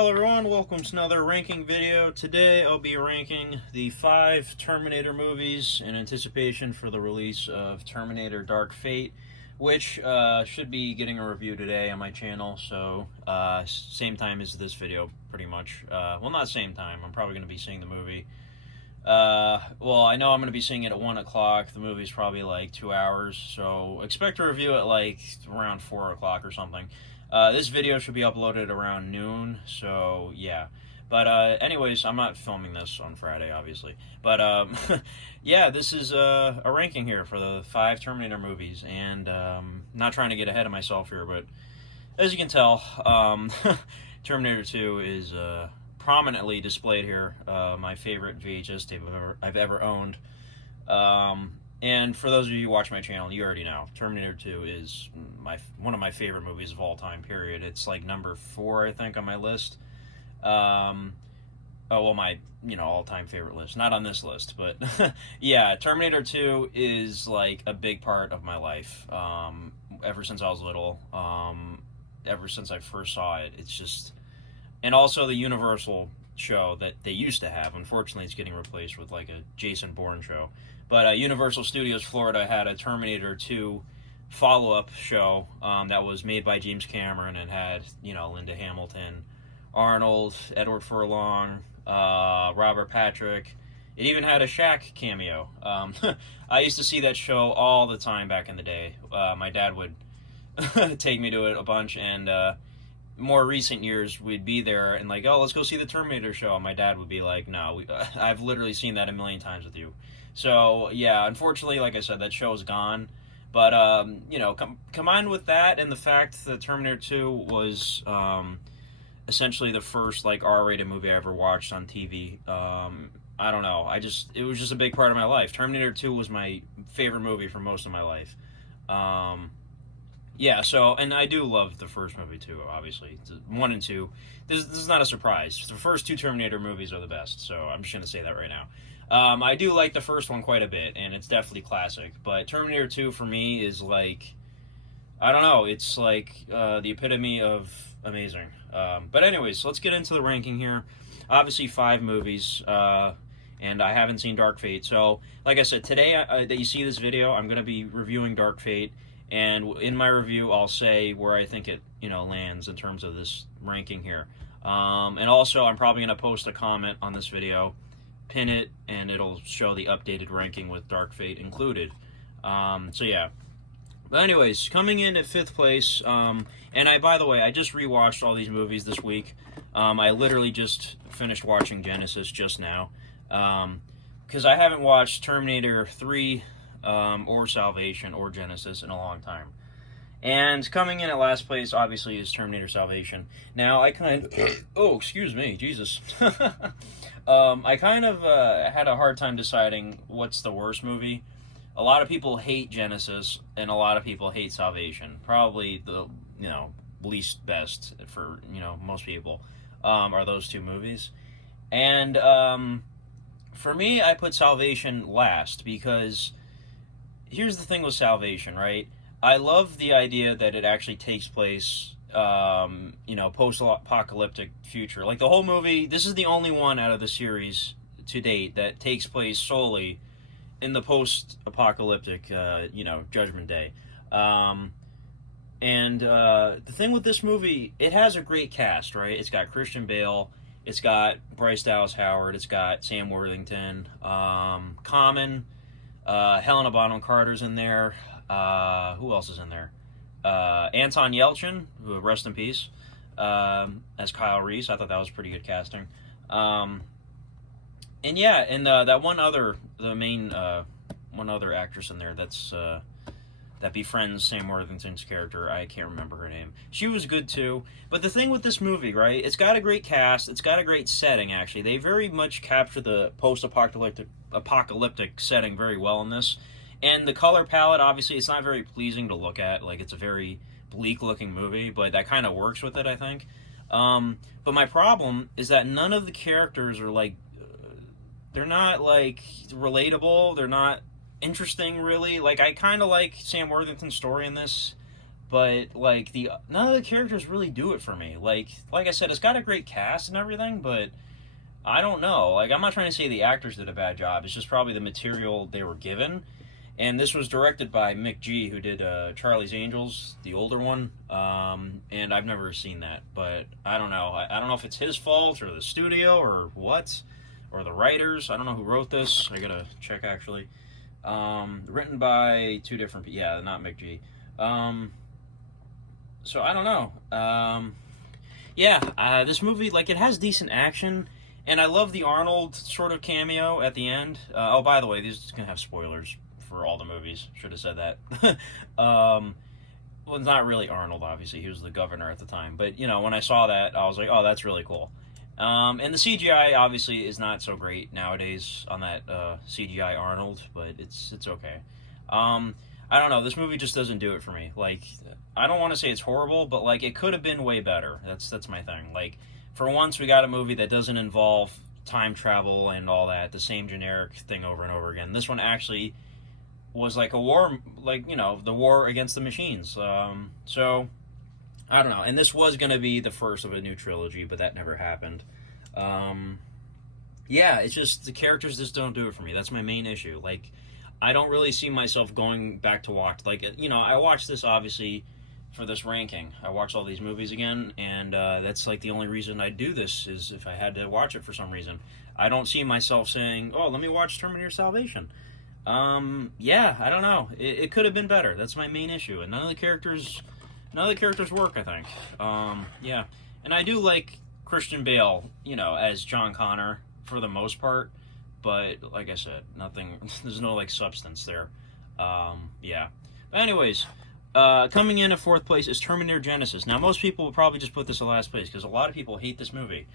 Hello everyone, welcome to another ranking video. Today I'll be ranking the 5 Terminator movies in anticipation for the release of Terminator Dark Fate, which should be getting a review today on my channel, so same time as this video pretty much. Well, not same time, I'm probably going to be seeing the movie. Well, I know I'm going to be seeing it at 1 o'clock. The movie's probably like 2 hours, so expect a review at like around 4 o'clock or something. This video should be uploaded around noon, so yeah. But anyways, I'm not filming this on Friday, obviously. But yeah, this is a ranking here for the 5 Terminator movies, and not trying to get ahead of myself here, but as you can tell, Terminator 2 is prominently displayed here. My favorite VHS tape I've ever owned. And for those of you who watch my channel, you already know Terminator 2 is one of my favorite movies of all time, period. It's like number 4, I think, on my list. Oh, well, my, all-time favorite list. Not on this list, but yeah, Terminator 2 is like a big part of my life. Ever since I was little, ever since I first saw it, it's just... And also the Universal show that they used to have. Unfortunately, it's getting replaced with like a Jason Bourne show. But Universal Studios Florida had a Terminator 2 follow-up show that was made by James Cameron and had, Linda Hamilton, Arnold, Edward Furlong, Robert Patrick. It even had a Shaq cameo. I used to see that show all the time back in the day. My dad would take me to it a bunch, and more recent years we'd be there and like, oh, let's go see the Terminator show. And my dad would be like, no, I've literally seen that a million times with you. So yeah, unfortunately, like I said, that show's gone. But combined with that and the fact that Terminator 2 was essentially the first like R-rated movie I ever watched on TV. I don't know. It was just a big part of my life. Terminator 2 was my favorite movie for most of my life. Yeah, so, and I do love the first movie too, obviously. 1 and 2. This is not a surprise. The first 2 Terminator movies are the best, so I'm just going to say that right now. I do like the first one quite a bit, and it's definitely classic. But Terminator 2 for me is like, I don't know, it's like the epitome of amazing. But anyways, let's get into the ranking here. Obviously 5 movies, and I haven't seen Dark Fate. So, like I said, today that you see this video, I'm going to be reviewing Dark Fate. And in my review, I'll say where I think it, lands in terms of this ranking here. And also, I'm probably going to post a comment on this video, pin it, and it'll show the updated ranking with Dark Fate included. So yeah. But anyways, coming in at 5th place, and by the way, I just rewatched all these movies this week. I literally just finished watching Genisys just now. Because I haven't watched Terminator 3... or Salvation or Genisys in a long time. And coming in at last place, obviously, is Terminator Salvation. Now, I kind of... oh, excuse me, Jesus. I kind of had a hard time deciding what's the worst movie. A lot of people hate Genisys, and a lot of people hate Salvation. Probably the, least best for, most people are those 2 movies. And for me, I put Salvation last because... Here's the thing with Salvation, right? I love the idea that it actually takes place, post-apocalyptic future. Like, the whole movie, this is the only one out of the series to date that takes place solely in the post-apocalyptic, Judgment Day. And the thing with this movie, it has a great cast, right? It's got Christian Bale, it's got Bryce Dallas Howard, it's got Sam Worthington, Common... Helena Bonham Carter's in there. Who else is in there? Anton Yelchin, who rest in peace, as Kyle Reese. I thought that was pretty good casting. And yeah, and that one other actress in there that befriends Sam Worthington's character. I can't remember her name. She was good too. But the thing with this movie, right? It's got a great cast. It's got a great setting. Actually, they very much capture the post-apocalyptic setting very well in this. And the color palette, obviously, it's not very pleasing to look at. Like, it's a very bleak-looking movie, but that kind of works with it, I think. But my problem is that none of the characters are like, they're not like relatable. They're not interesting, really. Like, I kind of like Sam Worthington's story in this. but like none of the characters really do it for me. Like I said, it's got a great cast and everything, but I don't know. Like, I'm not trying to say the actors did a bad job. It's just probably the material they were given. And this was directed by Mick G, who did Charlie's Angels, the older one. And I've never seen that, but I don't know. I don't know if it's his fault or the studio or what, or the writers. I don't know who wrote this. I gotta check actually. Written by two different people. Yeah, not Mick G. So I don't know. This movie, like, it has decent action. And I love the Arnold sort of cameo at the end. Oh, by the way, these are going to have spoilers for all the movies. Should have said that. Well, it's not really Arnold, obviously. He was the governor at the time. But, you know, when I saw that, I was like, oh, that's really cool. And the CGI, obviously, is not so great nowadays on that CGI Arnold. But it's okay. I don't know. This movie just doesn't do it for me. Like, I don't want to say it's horrible, but, like, it could have been way better. That's my thing. Like, for once, we got a movie that doesn't involve time travel and all that, the same generic thing over and over again. This one actually was like a war, like, you know, the war against the machines. So, I don't know. And this was going to be the first of a new trilogy, but that never happened. It's just, the characters just don't do it for me. That's my main issue. Like, I don't really see myself going back to watch, like, you know, I watched this, obviously, for this ranking. I watch all these movies again, and that's like the only reason I do this, is if I had to watch it for some reason. I don't see myself saying, oh, let me watch Terminator Salvation. I don't know. It could have been better. That's my main issue. And none of the characters work, I think. And I do like Christian Bale, you know, as John Connor for the most part, but like I said, nothing, there's no like substance there. But anyways, coming in at fourth place is Terminator Genisys. Now, most people will probably just put this in last place because a lot of people hate this movie.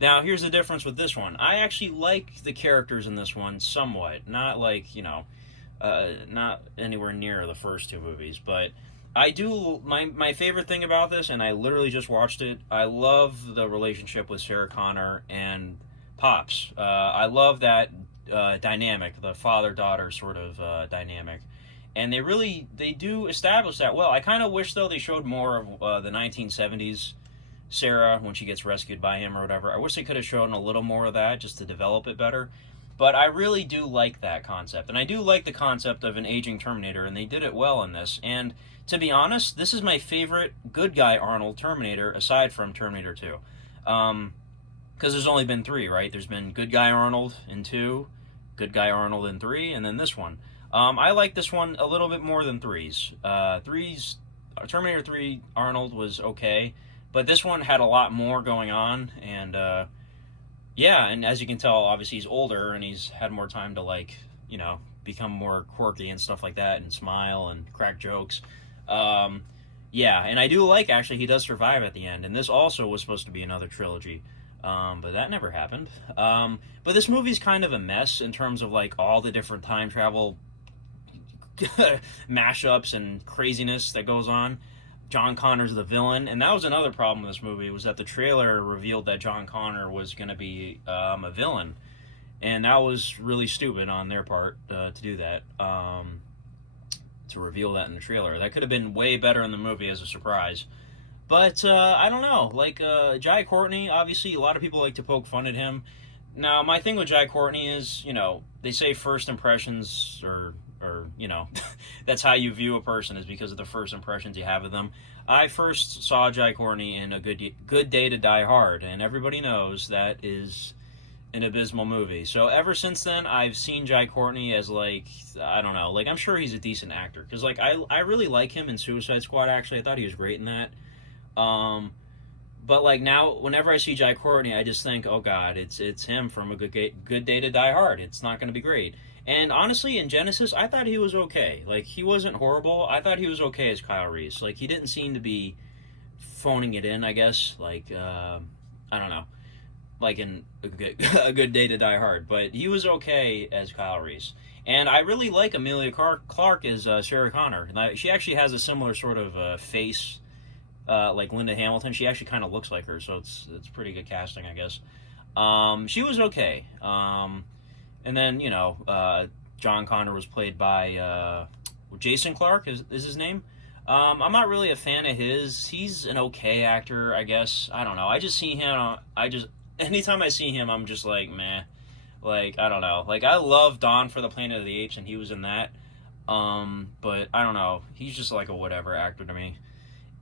Now, here's the difference with this one. I actually like the characters in this one somewhat. Not like, you know, not anywhere near the first two movies. But I do, my favorite thing about this, and I literally just watched it, I love the relationship with Sarah Connor and Pops. I love that dynamic, the father-daughter sort of dynamic. And they do establish that well. I kind of wish, though, they showed more of the 1970s Sarah when she gets rescued by him or whatever. I wish they could have shown a little more of that just to develop it better. But I really do like that concept. And I do like the concept of an aging Terminator, and they did it well in this. And to be honest, this is my favorite good guy Arnold Terminator, aside from Terminator 2. Because there's only been 3, right? There's been good guy Arnold in 2, good guy Arnold in 3, and then this one. I like this one a little bit more than 3's. Terminator 3 Arnold was okay, but this one had a lot more going on, and and as you can tell, obviously he's older, and he's had more time to, like, you know, become more quirky and stuff like that, and smile and crack jokes. And I do like, actually, he does survive at the end, and this also was supposed to be another trilogy. But that never happened. But this movie's kind of a mess in terms of, like, all the different time travel mashups and craziness that goes on. John Connor's the villain, and that was another problem with this movie, was that the trailer revealed that John Connor was going to be a villain, and that was really stupid on their part to do that, to reveal that in the trailer. That could have been way better in the movie as a surprise. But I don't know, like Jai Courtney, obviously a lot of people like to poke fun at him. Now, my thing with Jai Courtney is, you know, they say first impressions or you know, that's how you view a person, is because of the first impressions you have of them. I first saw Jai Courtney in A Good Day to Die Hard, and everybody knows that is an abysmal movie. So ever since then, I've seen Jai Courtney as, like, I don't know, like, I'm sure he's a decent actor, because, like, I really like him in Suicide Squad, actually. I thought he was great in that. But, like, now, whenever I see Jai Courtney, I just think, oh god, it's him from A Good Day to Die Hard. It's not going to be great. And honestly, in Genisys, I thought he was okay. Like, he wasn't horrible. I thought he was okay as Kyle Reese. Like, he didn't seem to be phoning it in, I guess. Like, I don't know. Like in A Good Day to Die Hard. But he was okay as Kyle Reese. And I really like Emilia Clarke as Sarah Connor. She actually has a similar sort of face, like Linda Hamilton. She actually kind of looks like her, so it's pretty good casting, I guess. She was okay. And then, you know, John Connor was played by Jason Clarke, is his name. I'm not really a fan of his. He's an okay actor, I guess. I don't know. I just see him. Anytime I see him, I'm just like, meh. Like, I don't know. Like, I love Dawn for the Planet of the Apes, and he was in that. But I don't know. He's just like a whatever actor to me.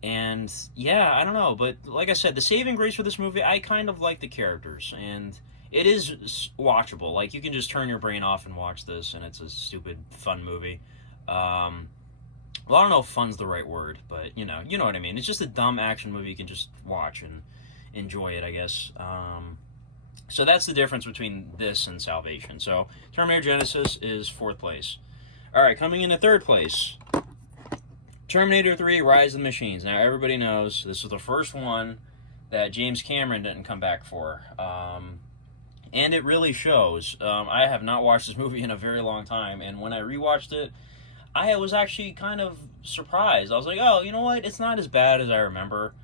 And yeah, I don't know. But like I said, the saving grace for this movie, I kind of like the characters, and it is watchable. Like, you can just turn your brain off and watch this, and it's a stupid, fun movie. Well, I don't know if fun's the right word, but you know what I mean. It's just a dumb action movie you can just watch and enjoy it, I guess. So that's the difference between this and Salvation. So Terminator Genisys is 4th place. All right, coming in at 3rd place, Terminator 3: Rise of the Machines. Now everybody knows this was the first one that James Cameron didn't come back for, and it really shows. I have not watched this movie in a very long time, and when I rewatched it, I was actually kind of surprised. I was like, oh, you know what? It's not as bad as I remember.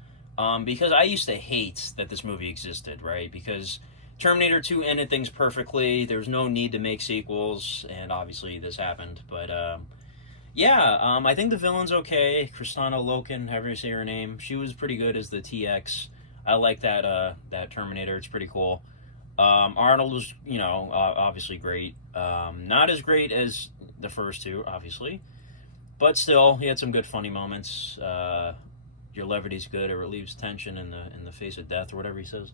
Because I used to hate that this movie existed, right? Because Terminator 2 ended things perfectly. There was no need to make sequels, and obviously this happened. But, I think the villain's okay. Kristanna Loken, however you say her name. She was pretty good as the TX. I like that Terminator. It's pretty cool. Arnold was, obviously great. Not as great as the first two, obviously, but still, he had some good funny moments. Your levity's good; it relieves tension in the face of death, or whatever he says.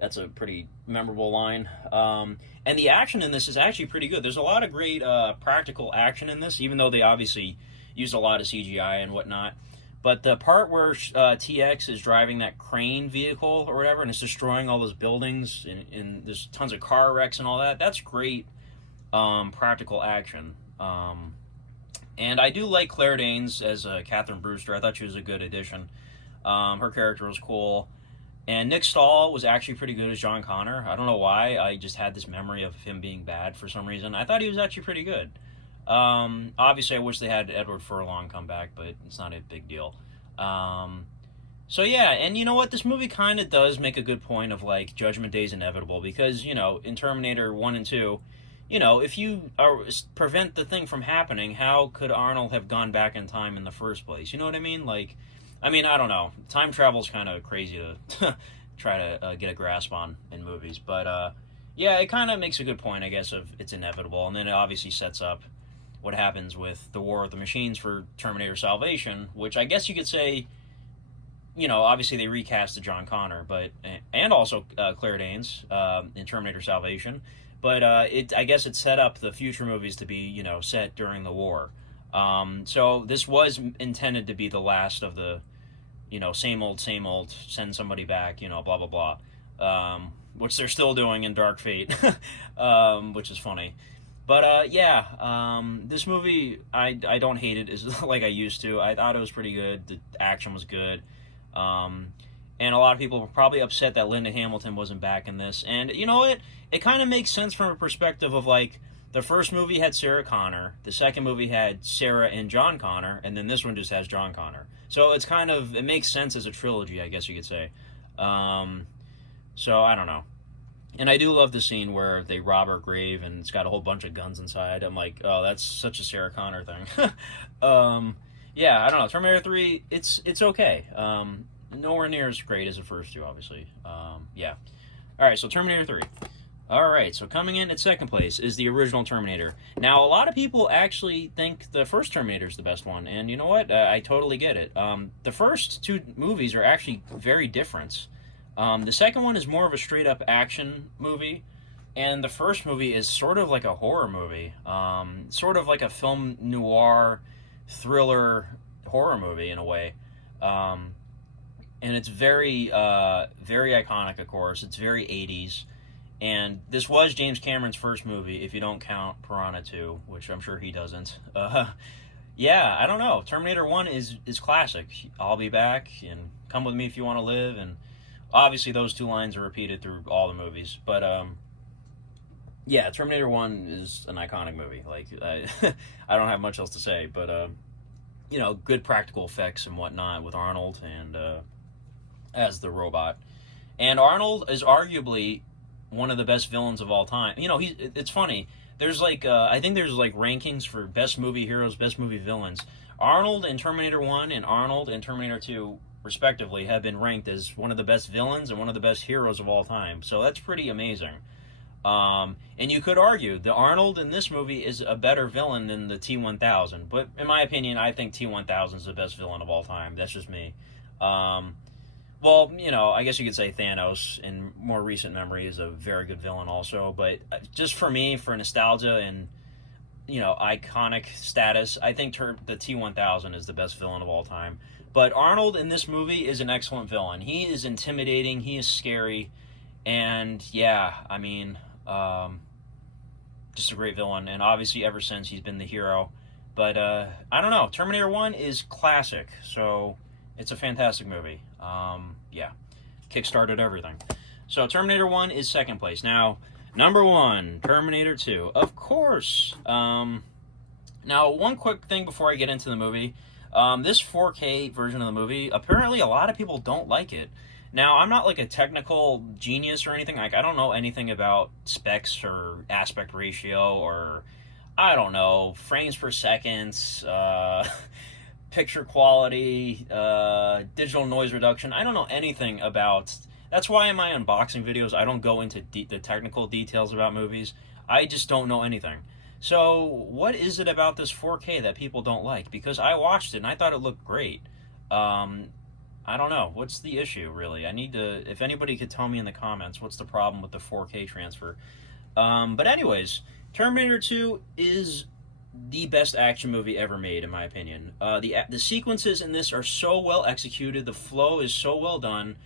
That's a pretty memorable line. And the action in this is actually pretty good. There's a lot of great practical action in this, even though they obviously used a lot of CGI and whatnot. But the part where TX is driving that crane vehicle or whatever, and it's destroying all those buildings, and there's tons of car wrecks and all that, that's great practical action. And I do like Claire Danes as Catherine Brewster. I thought she was a good addition. Her character was cool. And Nick Stahl was actually pretty good as John Connor. I don't know why. I just had this memory of him being bad for some reason. I thought he was actually pretty good. Obviously, I wish they had Edward Furlong come back, but it's not a big deal. So yeah, and you know what? This movie kind of does make a good point of, like, Judgment Day is inevitable because, in Terminator 1 and 2, if you prevent the thing from happening, how could Arnold have gone back in time in the first place? You know what I mean? I don't know. Time travel's kind of crazy to try to get a grasp on in movies. But, yeah, it kind of makes a good point, I guess, of it's inevitable. And then it obviously sets up what happens with the War of the Machines for Terminator Salvation, which I guess you could say, obviously they recast the John Connor, and also Claire Danes in Terminator Salvation. But I guess it set up the future movies to be, set during the war. So this was intended to be the last of the, same old, send somebody back, blah, blah, blah. Which they're still doing in Dark Fate, which is funny. But, this movie, I don't hate it as like I used to. I thought it was pretty good. The action was good. And a lot of people were probably upset that Linda Hamilton wasn't back in this. And you know what? It kind of makes sense from a perspective of, like, the first movie had Sarah Connor, the second movie had Sarah and John Connor, and then this one just has John Connor. So it makes sense as a trilogy, I guess you could say. So I don't know. And I do love the scene where they rob her grave and it's got a whole bunch of guns inside. I'm like, oh, that's such a Sarah Connor thing. Yeah, I don't know. Terminator 3, it's okay. Nowhere near as great as the first two, obviously. Yeah. All right, so Terminator 3. All right, so coming in at 2nd place is the original Terminator. Now, a lot of people actually think the first Terminator is the best one, and you know what? I totally get it. The first two movies are actually very different. The second one is more of a straight-up action movie, and the first movie is sort of like a horror movie, sort of like a film noir thriller horror movie in a way. And it's very, very iconic, of course. It's very 80s. And this was James Cameron's first movie, if you don't count Piranha 2, which I'm sure he doesn't. Yeah, I don't know. Terminator 1 is classic. I'll be back, and come with me if you want to live. And obviously those two lines are repeated through all the movies. But, yeah, Terminator 1 is an iconic movie. Like, I don't have much else to say. But, good practical effects and whatnot with Arnold and as the robot. And Arnold is arguably one of the best villains of all time. It's funny. there's like I think there's like rankings for best movie heroes, best movie villains. Arnold in Terminator 1 and Arnold in Terminator 2 respectively have been ranked as one of the best villains and one of the best heroes of all time. So that's pretty amazing. And you could argue the Arnold in this movie is a better villain than the T-1000, but in my opinion, I think T-1000 is the best villain of all time. That's just me. Well, you know, I guess you could say Thanos in more recent memory is a very good villain also, but just for me, for nostalgia and, you know, iconic status, I think the T-1000 is the best villain of all time. But Arnold in this movie is an excellent villain. He is intimidating, he is scary, and yeah, I mean, just a great villain, and obviously ever since he's been the hero. But I don't know, Terminator 1 is classic, so it's a fantastic movie. Yeah, kickstarted everything. So Terminator 1 is second place. Now, number 1, Terminator 2, of course. Now, one quick thing before I get into the movie. This 4K version of the movie, apparently a lot of people don't like it. Now, I'm not like a technical genius or anything. Like, I don't know anything about specs or aspect ratio or, I don't know, frames per second, picture quality, digital noise reduction. I don't know anything about... That's why in my unboxing videos, I don't go into the technical details about movies. I just don't know anything. So, what is it about this 4K that people don't like? Because I watched it and I thought it looked great. I don't know. What's the issue, really? I need to... If anybody could tell me in the comments, what's the problem with the 4K transfer? But anyways, Terminator 2 is the best action movie ever made, in my opinion. The sequences in this are so well executed. The flow is so well done.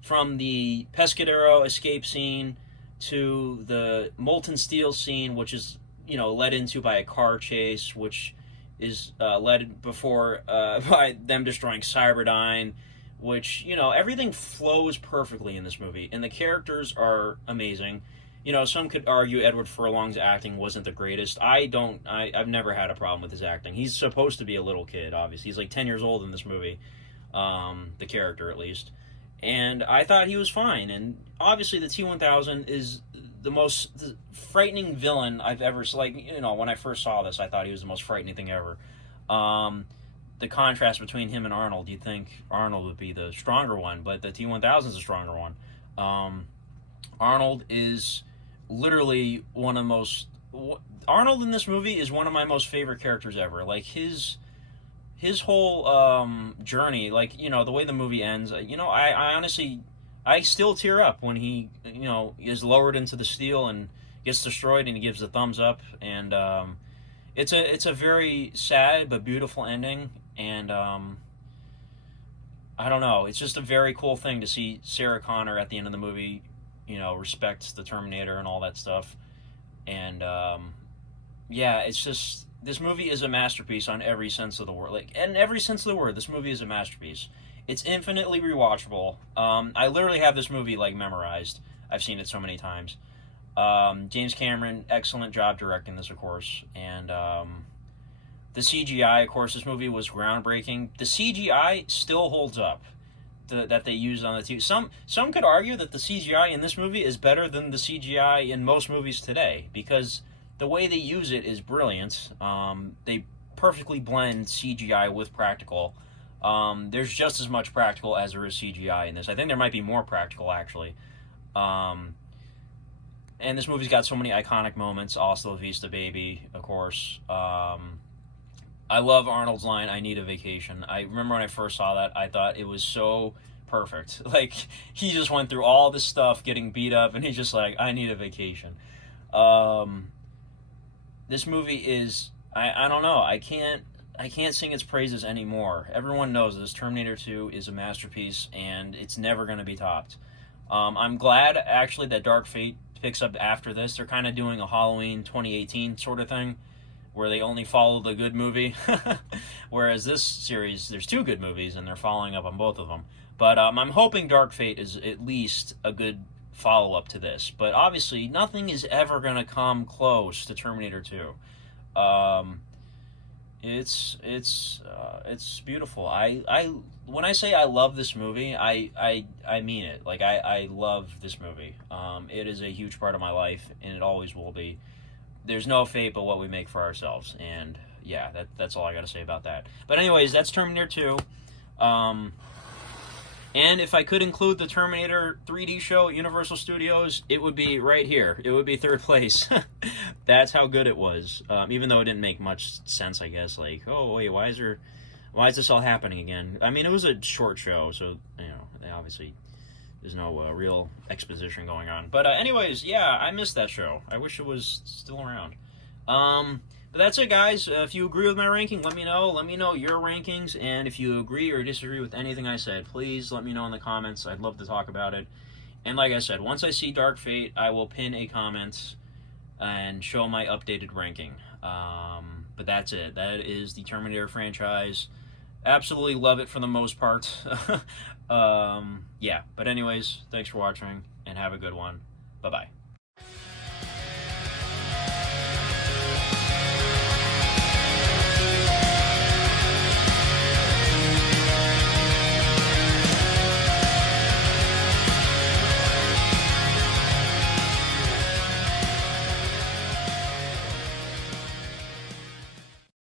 From the Pescadero escape scene to the molten steel scene, which is, you know, led into by a car chase, which is led before by them destroying Cyberdyne, which, you know, everything flows perfectly in this movie, and the characters are amazing. You know, some could argue Edward Furlong's acting wasn't the greatest. I've never had a problem with his acting. He's supposed to be a little kid, obviously. He's like 10 years old in this movie, the character at least. And I thought he was fine. And obviously the T-1000 is the most frightening villain I've ever... Like, you know, when I first saw this, I thought he was the most frightening thing ever. The contrast between him and Arnold, you'd think Arnold would be the stronger one, but the T-1000 is the stronger one. Arnold is literally one of the most... Arnold in this movie is one of my most favorite characters ever. Like, his whole journey, like, you know, the way the movie ends, you know, I honestly, I still tear up when he, you know, is lowered into the steel and gets destroyed and he gives the thumbs up, and it's a very sad but beautiful ending, and I don't know, it's just a very cool thing to see Sarah Connor at the end of the movie, you know, respects the Terminator and all that stuff, and yeah, it's just... This movie is a masterpiece on every sense of the word. Like, in every sense of the word, this movie is a masterpiece. It's infinitely rewatchable. I literally have this movie, like, memorized. I've seen it so many times. James Cameron, excellent job directing this, of course. And the CGI, of course, this movie was groundbreaking. The CGI still holds up that they used on the TV. Some could argue that the CGI in this movie is better than the CGI in most movies today, because the way they use it is brilliant. They perfectly blend CGI with practical. There's just as much practical as there is CGI in this. I think there might be more practical, actually. And this movie's got so many iconic moments. Hasta la vista, baby, of course. I love Arnold's line, "I need a vacation." I remember when I first saw that, I thought it was so perfect. Like, he just went through all this stuff, getting beat up, and he's just like, "I need a vacation." This movie is, I don't know, I can't sing its praises anymore. Everyone knows this Terminator 2 is a masterpiece, and it's never going to be topped. I'm glad, actually, that Dark Fate picks up after this. They're kind of doing a Halloween 2018 sort of thing, where they only follow the good movie. Whereas this series, there's 2 good movies, and they're following up on both of them. But I'm hoping Dark Fate is at least a good follow-up to this, but obviously nothing is ever going to come close to Terminator 2. It's beautiful. When I say I love this movie, I mean it. Like, I love this movie. It is a huge part of my life, and it always will be. there's no fate but what we make for ourselves. And yeah, that's all I got to say about that. But anyways, that's Terminator 2. And if I could include the Terminator 3D show at Universal Studios, it would be right here. It would be third place. That's how good it was. Even though it didn't make much sense, I guess. Like, oh wait, why is this all happening again? I mean, it was a short show, so obviously there's no real exposition going on. But anyways, yeah, I missed that show. I wish it was still around. But that's it, guys. If you agree with my ranking, let me know. Let me know your rankings, and if you agree or disagree with anything I said, please let me know in the comments. I'd love to talk about it. And like I said, once I see Dark Fate, I will pin a comment and show my updated ranking. But that's it. That is the Terminator franchise. Absolutely love it for the most part. Yeah, but anyways, thanks for watching, and have a good one. Bye-bye.